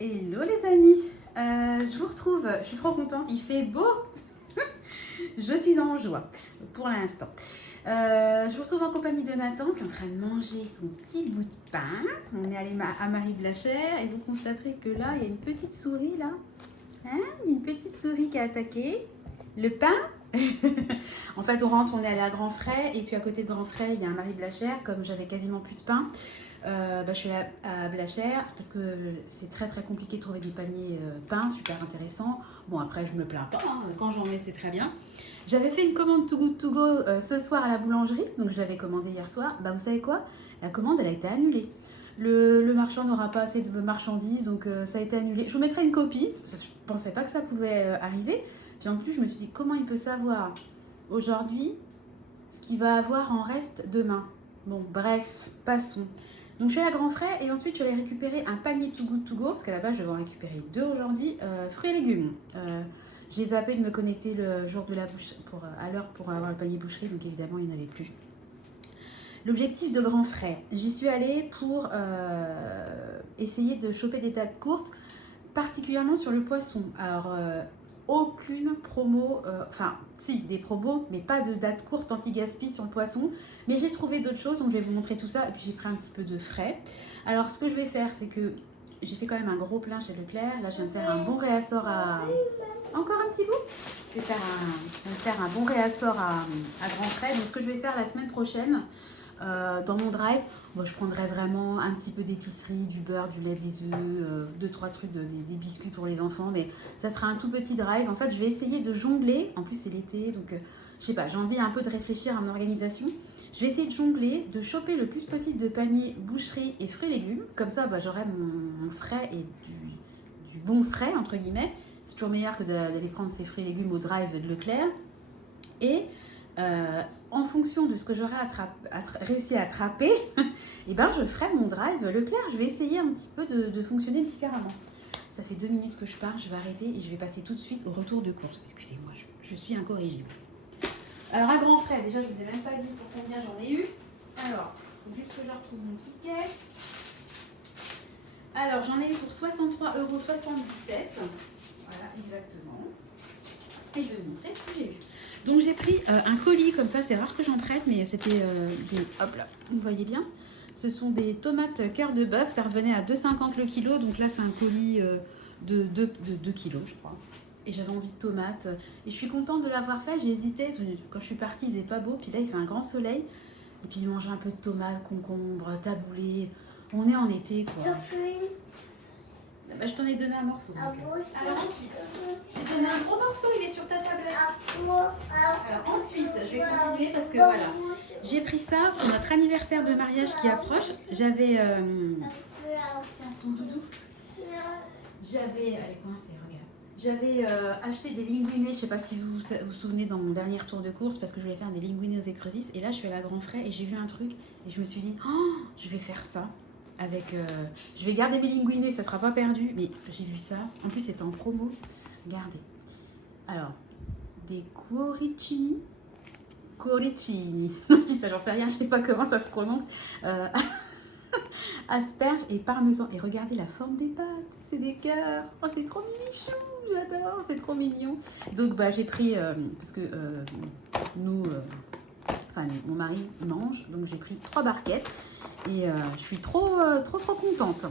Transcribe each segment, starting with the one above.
Hello les amis, je vous retrouve, je suis trop contente, il fait beau, je suis en joie pour l'instant. Je vous retrouve en compagnie de Nathan qui est en train de manger son petit bout de pain. On est allé à Marie Blachère et vous constaterez que là, il y a une petite souris là. Hein, il y a une petite souris qui a attaqué le pain. En fait, on rentre, on est allé à Grand Frais et puis à côté de Grand Frais, il y a un Marie Blachère. Comme j'avais quasiment plus de pain, je suis allée à Blachère parce que c'est très très compliqué de trouver des paniers pain super intéressants. Bon, après, je me plains pas, hein. Quand j'en ai, c'est très bien. J'avais fait une commande Too Good To Go ce soir à la boulangerie, donc je l'avais commandée hier soir. Vous savez quoi? La commande, elle a été annulée. Le marchand n'aura pas assez de marchandises, donc ça a été annulé. Je vous mettrai une copie, je ne pensais pas que ça pouvait arriver. Puis en plus, je me suis dit, comment il peut savoir aujourd'hui ce qu'il va avoir en reste demain? Bon, bref, passons. Donc je suis à Grand Frais et ensuite je vais récupérer un panier Too Good To Go, parce qu'à la base je vais en récupérer deux aujourd'hui, fruits et légumes. J'ai zappé de me connecter le jour de la bouche à l'heure pour avoir le panier boucherie, donc évidemment il n'y en avait plus. L'objectif de Grand Frais, j'y suis allée pour essayer de choper des dates courtes, particulièrement sur le poisson. Alors, aucune promo, enfin, si, des promos, mais pas de date courte anti-gaspi sur le poisson. Mais j'ai trouvé d'autres choses, donc je vais vous montrer tout ça. Et puis j'ai pris un petit peu de frais. Alors, ce que je vais faire, c'est que j'ai fait quand même un gros plein chez Leclerc. Là, je viens de faire un bon réassort à... Encore un petit bout. Je vais faire un bon réassort à Grand Frais. Donc, ce que je vais faire la semaine prochaine, dans mon drive, je prendrai vraiment un petit peu d'épicerie, du beurre, du lait, des œufs, deux, trois trucs, des biscuits pour les enfants, mais ça sera un tout petit drive. En fait, je vais essayer de jongler. En plus, c'est l'été, donc je sais pas, j'ai envie un peu de réfléchir à mon organisation. Je vais essayer de jongler, de choper le plus possible de paniers boucherie et fruits et légumes. Comme ça, j'aurai mon frais et du bon frais, entre guillemets. C'est toujours meilleur que d'aller prendre ces fruits et légumes au drive de Leclerc. Et en fonction de ce que j'aurai réussi à attraper, et je ferai mon drive Leclerc. Je vais essayer un petit peu de fonctionner différemment. Ça fait 2 minutes que je pars, je vais arrêter et je vais passer tout de suite au retour de course. Excusez-moi, je suis incorrigible. Alors à grands frais, déjà je ne vous ai même pas dit pour combien j'en ai eu. Alors, juste que je retrouve mon ticket. Alors j'en ai eu pour 63,77 €. Voilà, exactement. Et je vais vous montrer ce que j'ai eu. Donc j'ai pris un colis comme ça, c'est rare que j'en prête, mais c'était des... Hop là, vous voyez bien. Ce sont des tomates cœur de bœuf, ça revenait à 2,50 € le kilo, donc là c'est un colis de 2 kilos je crois. Et j'avais envie de tomates, et je suis contente de l'avoir fait, j'ai hésité, quand je suis partie il faisait pas beau, puis là il fait un grand soleil, et puis manger un peu de tomates, concombre, taboulé, on est en été quoi. Je t'en ai donné un morceau. Alors ensuite, j'ai donné un gros morceau, il est sur ta tablette. Alors ensuite, je vais continuer parce que voilà, j'ai pris ça pour notre anniversaire de mariage qui approche. J'avais ton doudou. Allez coincé, regarde. J'avais acheté des linguinés, je sais pas si vous vous souvenez dans mon dernier tour de course parce que je voulais faire des linguinés aux écrevisses et là je suis à la Grand Frais et j'ai vu un truc et je me suis dit oh, je vais faire ça. Avec, je vais garder mes linguinés, ça sera pas perdu, mais j'ai vu ça. En plus, c'était en promo. Regardez. Alors, des cuoricini. Non, je dis ça, j'en sais rien, je sais pas comment ça se prononce. Asperges et parmesan. Et regardez la forme des pâtes, c'est des cœurs. Oh, c'est trop mimichou, j'adore, c'est trop mignon. Donc, j'ai pris, parce que nous, mon mari mange, donc j'ai pris 3 barquettes. Et je suis trop contente.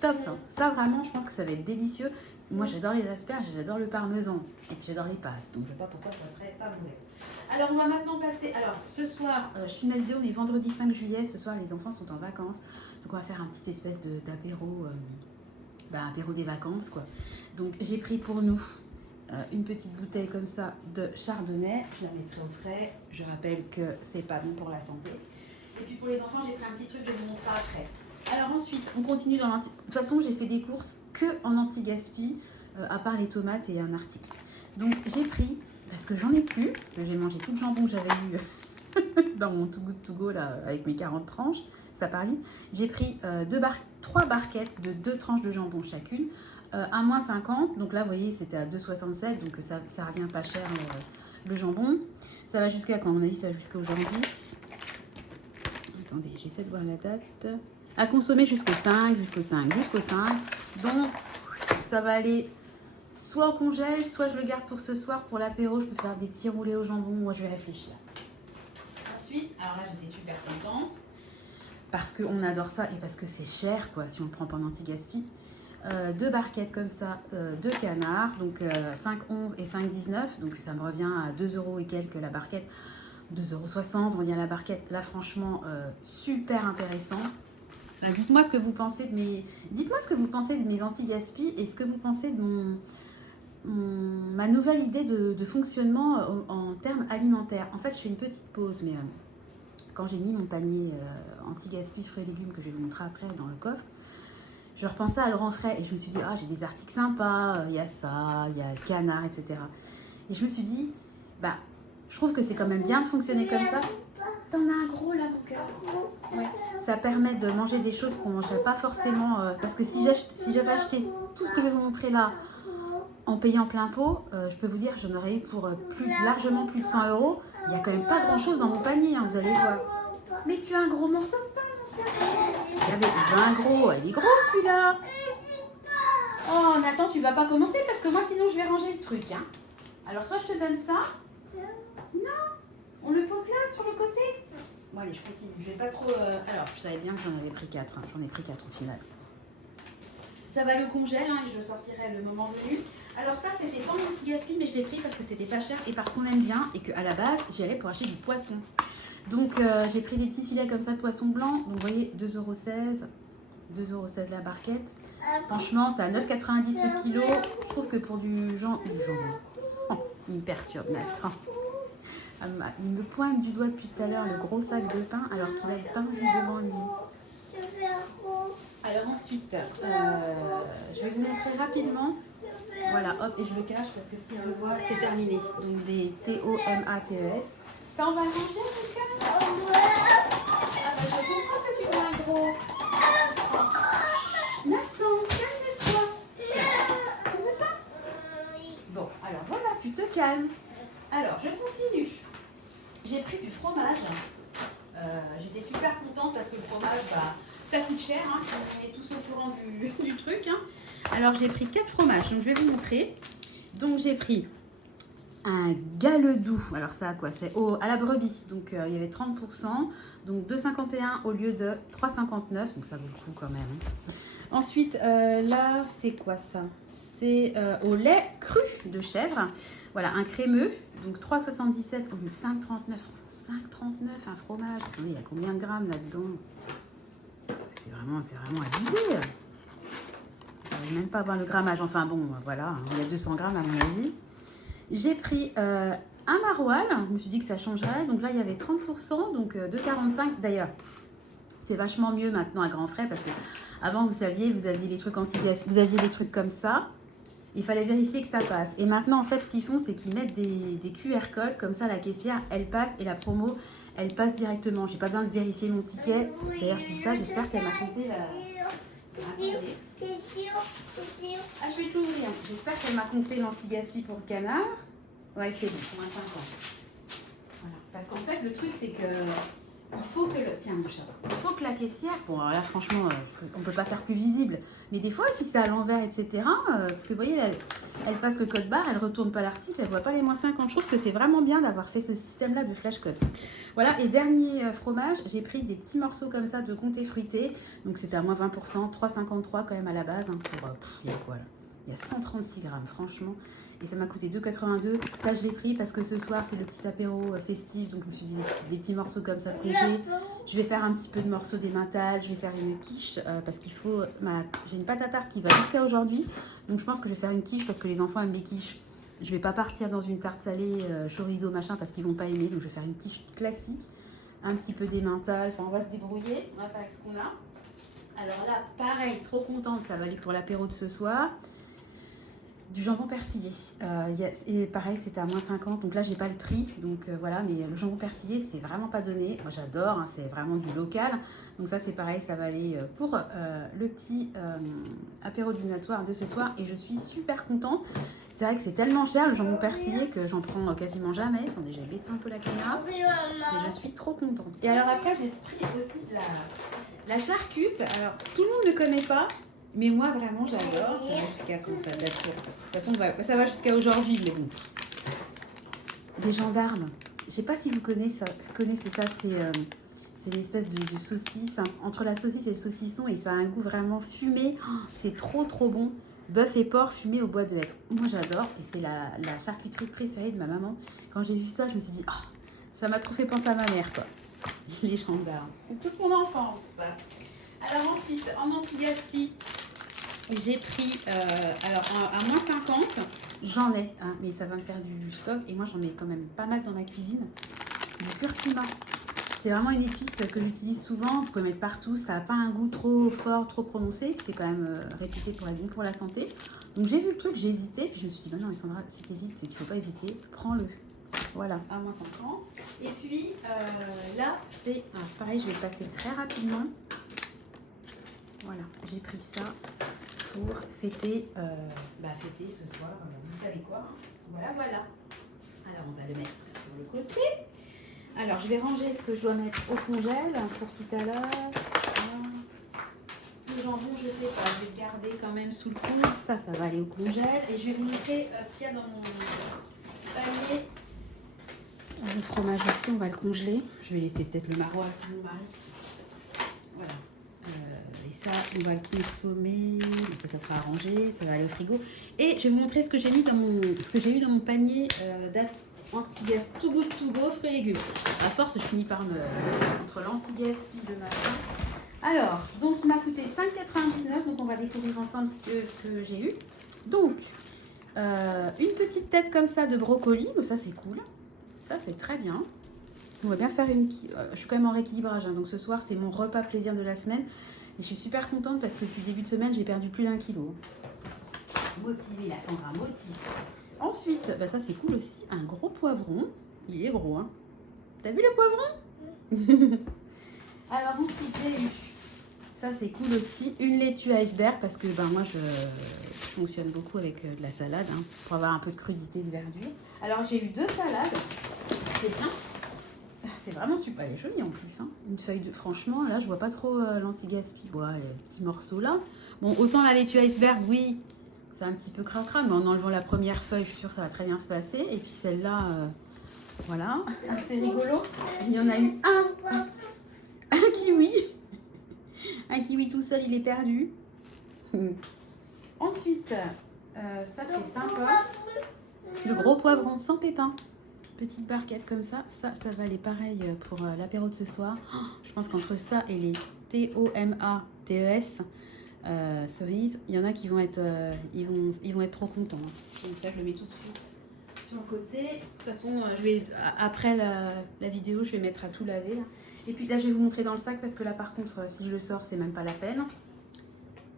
Top. Ça vraiment, je pense que ça va être délicieux. Moi, j'adore les asperges, j'adore le parmesan. Et puis j'adore les pâtes. Donc je ne sais pas pourquoi ça serait pas mauvais. Alors, on va maintenant passer. Alors, ce soir, je filme la vidéo, on est vendredi 5 juillet. Ce soir, les enfants sont en vacances. Donc, on va faire un petit espèce d'apéro. Apéro des vacances, quoi. Donc, j'ai pris pour nous une petite bouteille comme ça de chardonnay. Je la mettrai au frais. Je rappelle que c'est pas bon pour la santé. Et puis pour les enfants, j'ai pris un petit truc, je vais vous montrer après. Alors ensuite, on continue dans l'anti... De toute façon, j'ai fait des courses que en anti-gaspi, à part les tomates et un article. Donc j'ai pris, parce que j'en ai plus, parce que j'ai mangé tout le jambon que j'avais eu dans mon Too Good To Go, là, avec mes 40 tranches, ça part vite. J'ai pris 3 barquettes de 2 tranches de jambon chacune, à moins 50. Donc là, vous voyez, c'était à 2,67, donc ça revient pas cher le jambon. Ça va jusqu'à, quand on a dit, ça va jusqu'à aujourd'hui. Attendez, j'essaie de voir la date. à consommer jusqu'au 5, jusqu'au 5, jusqu'au 5. Donc, ça va aller soit au congèle, soit je le garde pour ce soir, pour l'apéro. Je peux faire des petits roulés au jambon. Moi, je vais réfléchir. Ensuite, alors là, j'étais super contente parce qu'on adore ça et parce que c'est cher, quoi, si on le prend pas en anti-gaspi. 2 barquettes comme ça de canard, donc 5,11 et 5,19, donc ça me revient à 2 euros et quelques la barquette, 2,60 €, on y a la barquette. Là, franchement, super intéressant. Dites-moi ce que vous pensez de mes anti-gaspi et ce que vous pensez de ma nouvelle idée de fonctionnement en termes alimentaires. En fait, je fais une petite pause, mais quand j'ai mis mon panier anti-gaspi fruits et légumes que je vais vous montrer après dans le coffre, je repensais à grands frais et je me suis dit, ah, j'ai des articles sympas, il y a ça, il y a le canard, etc. Et je me suis dit, bah, je trouve que c'est quand même bien de fonctionner comme ça. T'en as un gros là, mon cœur. Ouais. Ça permet de manger des choses qu'on ne mangerait pas forcément. Parce que si j'avais acheté tout ce que je vais vous montrer là en payant plein pot, je peux vous dire, j'en aurais eu pour largement plus de 100 €. Il n'y a quand même pas grand chose dans mon panier, hein, vous allez voir. Mais tu as un gros morceau de pain, mon cœur. Regardez, il veut un gros. Il est gros celui-là. Oh, Nathan, tu vas pas commencer parce que moi, sinon, je vais ranger le truc. Hein. Alors, soit je te donne ça. Non, on le pose là, sur le côté. Bon, allez, je continue. Je vais pas trop. Alors, je savais bien que j'en avais pris 4. Hein. J'en ai pris 4 au final. Ça va le congèle hein, et je sortirai le moment venu. Alors, ça, c'était pas mon petit gaspi, mais je l'ai pris parce que c'était pas cher et parce qu'on aime bien et qu'à la base, j'y allais pour acheter du poisson. Donc, j'ai pris des petits filets comme ça de poisson blanc. Donc, vous voyez, 2,16 €. 2,16 € la barquette. Franchement, c'est à 9,90 € le kilo. Je trouve que pour du jambon. Oh, il me perturbe, Nathan. Il me pointe du doigt depuis tout à l'heure le gros sac de pain alors qu'il a le pain juste devant lui. Alors ensuite, je vais vous montrer rapidement. Voilà, hop, et je le cache parce que si on le voit, c'est terminé. Donc des TOMATES. Ça, on va le manger, Lucas? Ah bah, je comprends que tu veux un gros. Nathan, calme-toi. Tu veux ça? Bon, alors voilà, tu te calmes. Alors, je continue. J'ai pris du fromage. J'étais super contente parce que le fromage, bah, ça coûte cher. Hein, on est tous au courant du truc. Hein. Alors, j'ai pris 4 fromages. Donc, je vais vous montrer. Donc, j'ai pris un galedou. Alors, ça, quoi? C'est à la brebis. Donc, il y avait 30%. Donc, 2,51 au lieu de 3,59. Donc, ça vaut le coup quand même. Hein. Ensuite, là, c'est quoi ça? C'est au lait cru de chèvre. Voilà, un crémeux. Donc 3,77 au lieu de 5,39. 5,39 un fromage. Attendez, il y a combien de grammes là-dedans? C'est vraiment abusé. Je ne même pas voir le grammage. Enfin bon, voilà, il y a 200 grammes à mon avis. J'ai pris un maroilles. Je me suis dit que ça changerait. Donc là, il y avait 30%, donc 2,45. D'ailleurs, c'est vachement mieux maintenant à grands frais parce que avant, vous saviez, vous aviez les trucs anti-gaz, vous aviez les trucs comme ça. Il fallait vérifier que ça passe. Et maintenant, en fait, ce qu'ils font, c'est qu'ils mettent des QR codes. Comme ça, la caissière, elle passe et la promo, elle passe directement. J'ai pas besoin de vérifier mon ticket. D'ailleurs, je dis ça, j'espère qu'elle m'a compté la... Attendez. Ah, je vais tout ouvrir. J'espère qu'elle m'a compté l'anti-gaspi pour le canard. Ouais, c'est bon, pour un 5 ans. Voilà. Parce qu'en fait, le truc, c'est que... Il faut que tiens, mon chat. Il faut que la caissière, bon alors là franchement, on peut pas faire plus visible, mais des fois si c'est à l'envers, etc. Parce que vous voyez, elle passe le code barre, elle retourne pas l'article, elle voit pas les moins 50. Je trouve que c'est vraiment bien d'avoir fait ce système-là de flash code. Voilà, et dernier fromage, j'ai pris des petits morceaux comme ça de comté fruité, donc c'était à moins 20%, 3,53 quand même à la base. Hein, pour, il y a quoi là? Il y a 136 grammes, franchement. Et ça m'a coûté 2,82. Ça, je l'ai pris parce que ce soir, c'est le petit apéro festif. Donc, je me suis dit des petits morceaux comme ça de comté. Je vais faire un petit peu de morceaux d'emmental. Je vais faire une quiche parce qu'il faut... J'ai une pâte à tarte qui va jusqu'à aujourd'hui. Donc, je pense que je vais faire une quiche parce que les enfants aiment les quiches. Je vais pas partir dans une tarte salée, chorizo, machin, parce qu'ils vont pas aimer. Donc, je vais faire une quiche classique. Un petit peu d'emmental. Enfin, on va se débrouiller. On va faire avec ce qu'on a. Alors là, pareil, trop contente. Ça va aller pour l'apéro de ce soir. Du jambon persillé. Et pareil, c'était à moins 50. Donc là, j'ai pas le prix. Donc voilà, mais le jambon persillé, c'est vraiment pas donné. Moi, j'adore. Hein, c'est vraiment du local. Donc ça, c'est pareil. Ça va aller pour le petit apéro dînatoire de ce soir. Et je suis super contente. C'est vrai que c'est tellement cher le jambon persillé que j'en prends quasiment jamais. Attendez, j'ai baissé un peu la caméra. Mais je suis trop contente. Et alors après, j'ai pris aussi La charcute, alors tout le monde ne connaît pas, mais moi vraiment j'adore. Ça va jusqu'à quand ça date. De toute façon, ça va jusqu'à aujourd'hui, mais bon. Des gendarmes. Je sais pas si vous connaissez ça. C'est une espèce de saucisse, hein, entre la saucisse et le saucisson, et ça a un goût vraiment fumé. Oh, c'est trop bon. Bœuf et porc fumé au bois de hêtre. Moi j'adore, et c'est la charcuterie préférée de ma maman. Quand j'ai vu ça, je me suis dit, oh, ça m'a trop fait penser à ma mère, quoi. Les gendarmes. Toute mon enfance. Alors ensuite, en anti-gaspi, j'ai pris alors à moins 50. J'en ai, hein, mais ça va me faire du stock. Et moi, j'en ai quand même pas mal dans ma cuisine. Du curcuma. C'est vraiment une épice que j'utilise souvent. Vous pouvez mettre partout. Ça n'a pas un goût trop fort, trop prononcé. C'est quand même réputé pour être bon pour la santé. Donc j'ai vu le truc, j'ai hésité. Puis je me suis dit, bah non, mais Sandra, si tu hésites, c'est qu'il ne faut pas hésiter. Prends-le. Voilà, à moins 50. Et puis là, c'est pareil, je vais le passer très rapidement. Voilà, j'ai pris ça pour fêter, fêter ce soir, vous savez quoi, hein. Voilà. Alors, on va le mettre sur le côté. Alors, je vais ranger ce que je dois mettre au congèle pour tout à l'heure. Le jambon, je sais pas, je vais le garder quand même sous le coude. Ça va aller au congèle. Et je vais vous montrer ce qu'il y a dans mon panier. Le fromage aussi, on va le congeler. Je vais laisser peut-être le maroilles pour mon mari. Voilà. Et ça, on va le consommer. Ça sera arrangé, ça va aller au frigo. Et je vais vous montrer ce que j'ai mis dans eu dans mon panier anti-gas Too Good To Go fruits et légumes. À force, je finis par entre l'anti-gaspi le machin. Alors, donc il m'a coûté 5,99 €. Donc on va découvrir ensemble ce que j'ai eu. Donc, une petite tête comme ça de brocoli. Donc ça, c'est cool. Ça, c'est très bien. On va bien faire je suis quand même en rééquilibrage, hein, donc ce soir, c'est mon repas plaisir de la semaine. Et je suis super contente parce que depuis le début de semaine, j'ai perdu plus d'1 kilo. Motivée, la Sandra, motivée. Ensuite, ça, c'est cool aussi. Un gros poivron. Il est gros, hein. T'as vu le poivron? Alors, ensuite, j'ai eu... Ça, c'est cool aussi. Une laitue iceberg parce que moi, je fonctionne beaucoup avec de la salade, hein, pour avoir un peu de crudité de verdure. Alors, j'ai eu 2 salades. C'est bien. C'est vraiment super. Elle est jolie en plus, hein. Une feuille de... Franchement, là, je vois pas trop l'anti-gaspi. Ouais, les petits morceaux là. Bon, autant la laitue iceberg, oui, c'est un petit peu cracra, mais en enlevant la première feuille, je suis sûre que ça va très bien se passer. Et puis celle-là, voilà. C'est rigolo. Il y en a eu un kiwi. Un kiwi tout seul, il est perdu. Ensuite, ça c'est sympa. Le gros poivron sans pépins. Petite barquette comme ça. Ça va aller pareil pour l'apéro de ce soir. Oh, je pense qu'entre ça et les TOMATES cerises, il y en a qui vont être, ils vont être trop contents. Donc ça, je le mets tout de suite sur le côté. De toute façon, après la vidéo, je vais mettre à tout laver. Là. Et puis là, je vais vous montrer dans le sac parce que là, par contre, si je le sors, c'est même pas la peine.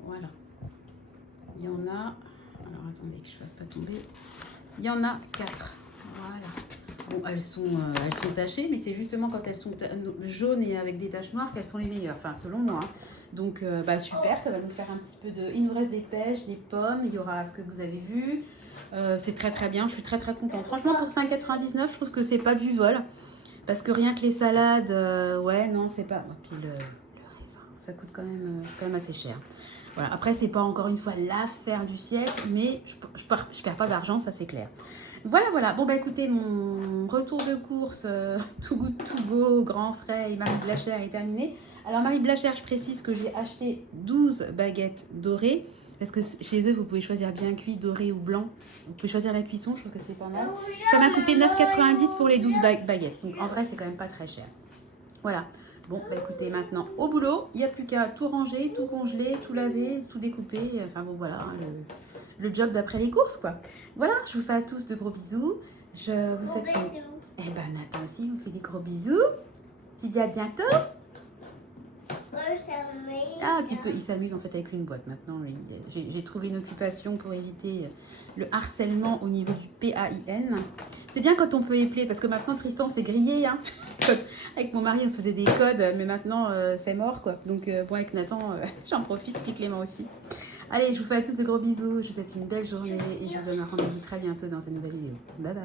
Voilà. Il y en a... Alors, attendez que je fasse pas tomber. Il y en a 4. Voilà. Bon, elles sont tachées, mais c'est justement quand elles sont jaunes et avec des taches noires qu'elles sont les meilleures. Enfin, selon moi. Hein. Donc, super, ça va nous faire un petit peu de... Il nous reste des pêches, des pommes, il y aura ce que vous avez vu. C'est très bien, je suis très contente. Franchement, pour 5,99 €, je trouve que c'est pas du vol. Parce que rien que les salades, ouais, non, c'est pas... Puis le raisin, ça coûte quand même assez cher. Voilà. Après, c'est pas encore une fois l'affaire du siècle, mais je perds pas d'argent, ça c'est clair. Voilà. Bon, écoutez, mon retour de course Too Good To Go, Grand Frais et Marie Blachère est terminé. Alors, Marie Blachère, je précise que j'ai acheté 12 baguettes dorées. Parce que chez eux, vous pouvez choisir bien cuit, doré ou blanc. Vous pouvez choisir la cuisson, je trouve que c'est pas mal. Ça m'a coûté 9,90 € pour les 12 baguettes. Donc, en vrai, c'est quand même pas très cher. Voilà. Bon, écoutez, maintenant, au boulot, il n'y a plus qu'à tout ranger, tout congeler, tout laver, tout découper. Enfin, bon, voilà, hein, le job d'après les courses, quoi. Voilà, je vous fais à tous de gros bisous. Je vous souhaite... Nathan aussi vous fait des gros bisous. Tu dis à bientôt. Ah, il s'amuse en fait avec une boîte maintenant. J'ai trouvé une occupation pour éviter le harcèlement au niveau du PAIN. C'est bien quand on peut épeler, parce que maintenant Tristan c'est grillé. Hein. Avec mon mari on se faisait des codes, mais maintenant c'est mort quoi. Donc bon, avec Nathan j'en profite, puis Clément aussi. Allez, je vous fais à tous de gros bisous, je vous souhaite une belle journée et je vous donne un rendez-vous très bientôt dans une nouvelle vidéo. Bye bye.